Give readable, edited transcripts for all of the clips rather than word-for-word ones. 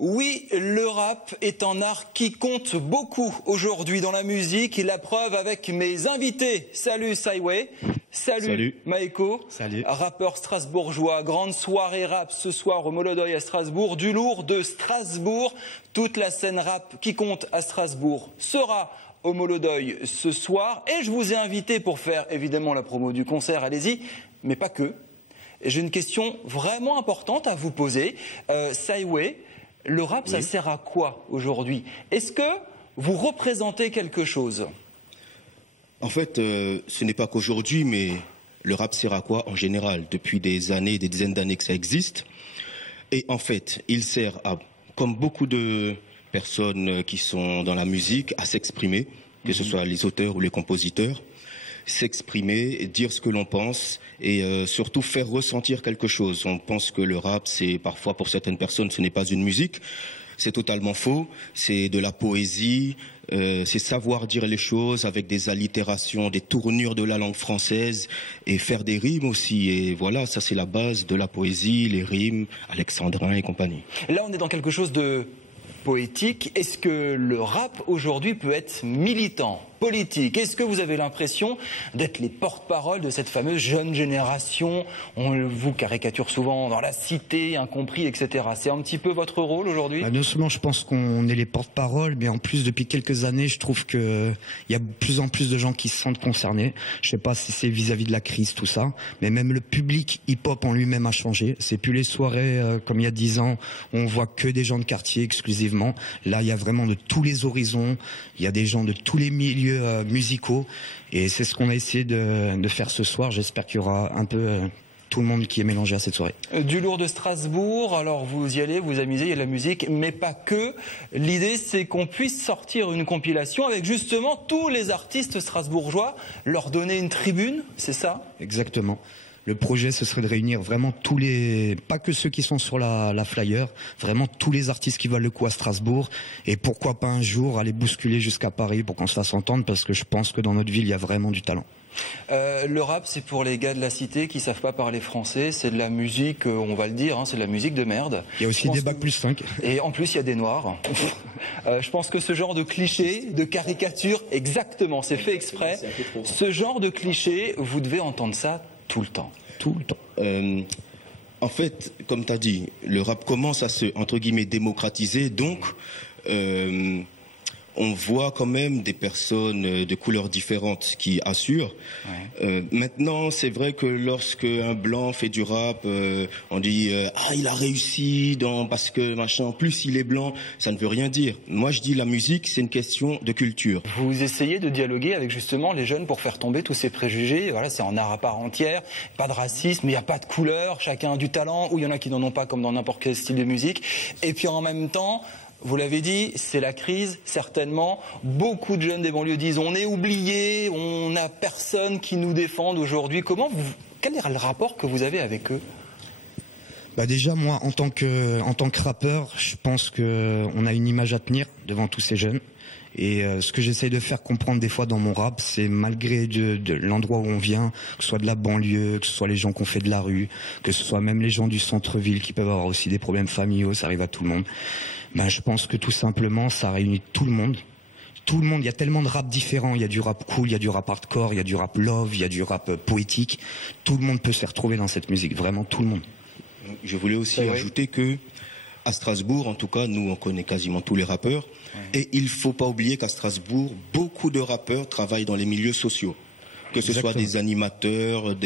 Oui, le rap est un art qui compte beaucoup aujourd'hui dans la musique. Et la preuve avec mes invités. Salut Saiway. Salut Maeko. Salut. Rappeur strasbourgeois. Grande soirée rap ce soir au Molodoy à Strasbourg. Du lourd de Strasbourg. Toute la scène rap qui compte à Strasbourg sera au Molodoy ce soir. Et je vous ai invité pour faire évidemment la promo du concert. Allez-y. Mais pas que. J'ai une question vraiment importante à vous poser. Saiway. Le rap, ça sert à quoi aujourd'hui? Est-ce que vous représentez quelque chose? En fait, ce n'est pas qu'aujourd'hui, mais le rap sert à quoi en général? Depuis des années, des dizaines d'années que ça existe. Et en fait, il sert à, comme beaucoup de personnes qui sont dans la musique, à s'exprimer, que ce soit les auteurs ou les compositeurs, s'exprimer, dire ce que l'on pense et surtout faire ressentir quelque chose. On pense que le rap, c'est parfois pour certaines personnes, ce n'est pas une musique. C'est totalement faux. C'est de la poésie. C'est savoir dire les choses avec des allitérations, des tournures de la langue française et faire des rimes aussi. Et voilà, ça c'est la base de la poésie, les rimes, alexandrin et compagnie. Là, on est dans quelque chose de poétique. Est-ce que le rap aujourd'hui peut être militant, politique? Est-ce que vous avez l'impression d'être les porte-parole de cette fameuse jeune génération? On vous caricature souvent dans la cité, incompris, etc. C'est un petit peu votre rôle aujourd'hui? Non seulement je pense qu'on est les porte-parole, mais en plus depuis quelques années, je trouve que il y a de plus en plus de gens qui se sentent concernés. Je sais pas si c'est vis-à-vis de la crise, tout ça, mais même le public hip-hop en lui-même a changé. C'est plus les soirées comme il y a 10 ans, où on voit que des gens de quartier exclusivement. Là, il y a vraiment de tous les horizons. Il y a des gens de tous les milieux musicaux, et c'est ce qu'on a essayé de faire ce soir. J'espère qu'il y aura un peu tout le monde qui est mélangé à cette soirée. Du lourd de Strasbourg, alors vous y allez, vous amusez, il y a de la musique, mais pas que. L'idée, c'est qu'on puisse sortir une compilation avec justement tous les artistes strasbourgeois, leur donner une tribune, c'est ça? Exactement. Le projet, ce serait de réunir vraiment tous les, pas que ceux qui sont sur la flyer, vraiment tous les artistes qui valent le coup à Strasbourg, et pourquoi pas un jour aller bousculer jusqu'à Paris pour qu'on se fasse entendre, parce que je pense que dans notre ville, il y a vraiment du talent. Le rap, c'est pour les gars de la cité qui savent pas parler français, c'est de la musique, on va le dire, hein, c'est de la musique de merde. Il y a aussi des bacs plus 5. Et en plus, il y a des noirs. Je pense que ce genre de cliché, de caricature, exactement, c'est fait exprès. Ce genre de cliché, vous devez entendre ça tout le temps. Tout le temps. En fait, comme tu as dit, le rap commence à se, entre guillemets, démocratiser. Donc, on voit quand même des personnes de couleurs différentes qui assurent. Ouais. Maintenant, c'est vrai que lorsque un blanc fait du rap, on dit ah, il a réussi parce que machin. Plus il est blanc, ça ne veut rien dire. Moi, je dis la musique, c'est une question de culture. Vous essayez de dialoguer avec justement les jeunes pour faire tomber tous ces préjugés. Voilà, c'est en art à part entière. Pas de racisme, il n'y a pas de couleur. Chacun a du talent. Ou il y en a qui n'en ont pas, comme dans n'importe quel style de musique. Et puis en même temps, vous l'avez dit, c'est la crise, certainement. Beaucoup de jeunes des banlieues disent on est oubliés, on n'a personne qui nous défende aujourd'hui. Quel est le rapport que vous avez avec eux? Bah déjà, moi, en tant que rappeur, je pense qu'on a une image à tenir devant tous ces jeunes. Et ce que j'essaye de faire comprendre des fois dans mon rap, c'est malgré de l'endroit où on vient, que ce soit de la banlieue, que ce soit les gens qu'on fait de la rue, que ce soit même les gens du centre-ville qui peuvent avoir aussi des problèmes familiaux, ça arrive à tout le monde. Ben, je pense que tout simplement, ça réunit tout le monde. Tout le monde, il y a tellement de rap différents. Il y a du rap cool, il y a du rap hardcore, il y a du rap love, il y a du rap poétique. Tout le monde peut se retrouver dans cette musique, vraiment tout le monde. Je voulais aussi ajouter que à Strasbourg, en tout cas, nous on connaît quasiment tous les rappeurs. Ouais. Et il faut pas oublier qu'à Strasbourg, beaucoup de rappeurs travaillent dans les milieux sociaux. Que ce soit des animateurs,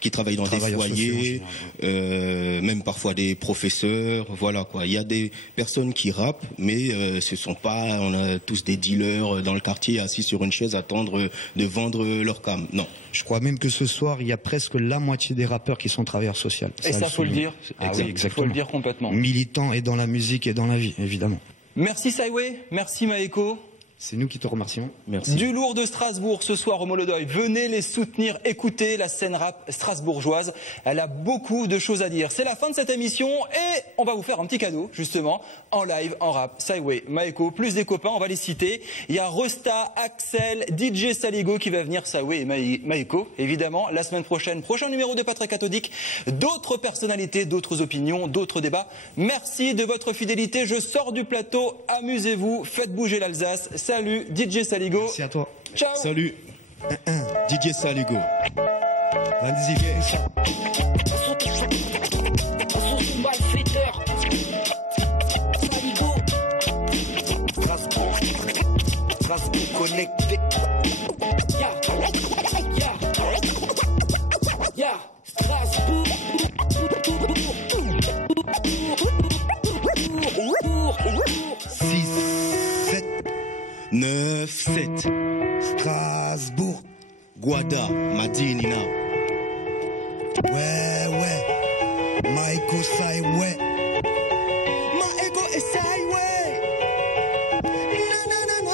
qui travaillent dans des foyers, même parfois des professeurs, voilà quoi. Il y a des personnes qui rappent, mais ce sont pas, on a tous des dealers dans le quartier assis sur une chaise à attendre de vendre leur cam. Non. Je crois même que ce soir, il y a presque la moitié des rappeurs qui sont travailleurs sociaux. Et ça, faut le dire. Ah oui, exactement. Faut le dire complètement. Militants et dans la musique et dans la vie, évidemment. Merci Saiway, merci Maeko. C'est nous qui te remercions. Merci. Du lourd de Strasbourg ce soir au Molodoy. Venez les soutenir, écoutez la scène rap strasbourgeoise. Elle a beaucoup de choses à dire. C'est la fin de cette émission et on va vous faire un petit cadeau, justement, en live, en rap. Saiway, Maeko, plus des copains, on va les citer. Il y a Rosta, Axel, DJ Saligo qui va venir, Saiway et Maeko, évidemment. La semaine prochaine, prochain numéro de Pas très cathodique. D'autres personnalités, d'autres opinions, d'autres débats. Merci de votre fidélité. Je sors du plateau. Amusez-vous, faites bouger l'Alsace. Salut DJ Saligo. Merci à toi. Ciao. Salut. DJ Saligo. Vas-y, viens. Strasbourg connecté. Strasbourg. 6, 7, 9, 7. Strasbourg. Guada, Madinina. Ouais. Maeko sai ouais. Maeko et sai ouais. Non.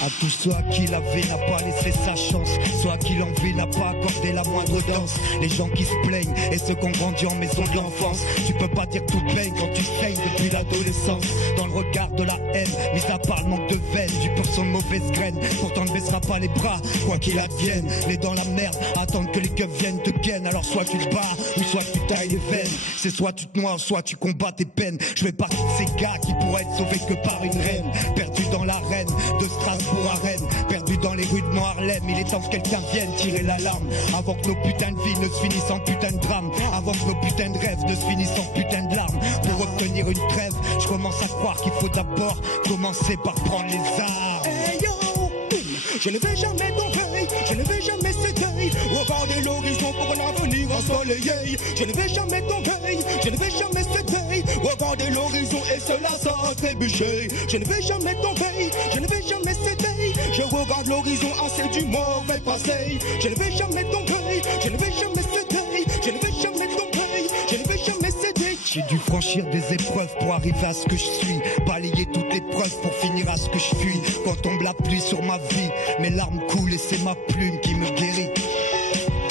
À tous ceux à qui la vie n'a pas laissé sa chance, ceux à qui l'envie n'a pas accordé la moindre danse, les gens qui se plaignent et ceux qui ont grandi en maison de l'enfance. Tu peux pas dire tout baigne quand tu saignes depuis l'adolescence. Dans le regard de la haine, mis à part le manque de veine, du pur son de mauvaise graine. Pourtant ne baissera pas les bras, quoi qu'il advienne. Les dans la merde, attendre que les keufs viennent te gaine. Alors soit tu te bats, ou soit tu tailles les veines. C'est soit tu te noies, soit tu combats tes peines. Je fais partie de ces gars qui pourraient être sauvés que par une reine. Perdu dans l'arène de Strasbourg à Rennes, perdu dans les rues de Montharlem. Il est temps que quelqu'un vienne tirer l'alarme avant que nos putains de vies ne se finissent en putain de drame, avant que nos putains de rêves ne se finissent en putain de larmes. Pour obtenir une trêve, je commence à croire qu'il faut d'abord commencer par prendre les armes. Hey yo, je ne vais jamais tomber, je ne vais jamais céder. Regardez l'horizon pour l'avenir ensoleillé. Je ne vais jamais tomber, je ne vais jamais céder. Regardez l'horizon et cela sans trébucher. Je ne vais jamais tomber, je ne vais jamais céder. Je regarde l'horizon assez du mauvais passé. Je ne vais jamais tomber, je ne vais jamais céder. Je ne vais jamais tomber, je ne vais jamais céder. J'ai dû franchir des épreuves pour arriver à ce que je suis, balayer toute épreuve pour finir à ce que je fuis. Quand tombe la pluie sur ma vie, mes larmes coulent et c'est ma plume qui me guérit.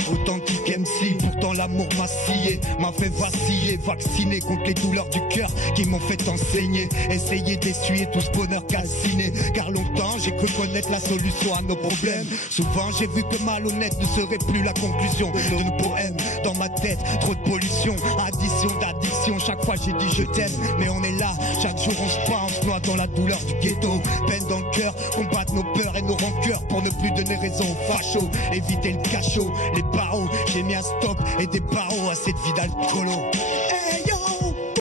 Authentique MC, pourtant l'amour m'a scié, m'a fait vaciller, vacciné contre les douleurs du cœur qui m'ont fait enseigner, essayer d'essuyer tout ce bonheur calciné. Car longtemps j'ai cru connaître la solution à nos problèmes. Souvent j'ai vu que malhonnête ne serait plus la conclusion de nos poèmes. Dans ma tête, trop de pollution, addition d'addiction. Chaque fois j'ai dit je t'aime, mais on est là, chaque jour on se bat, on se noie dans la douleur du ghetto. Peine dans le cœur, combattre nos peurs et nos rancœurs pour ne plus donner raison aux fachos. Éviter le cachot, les barreaux, j'ai mis un stop et des barreaux à cette vie d'alcoolo.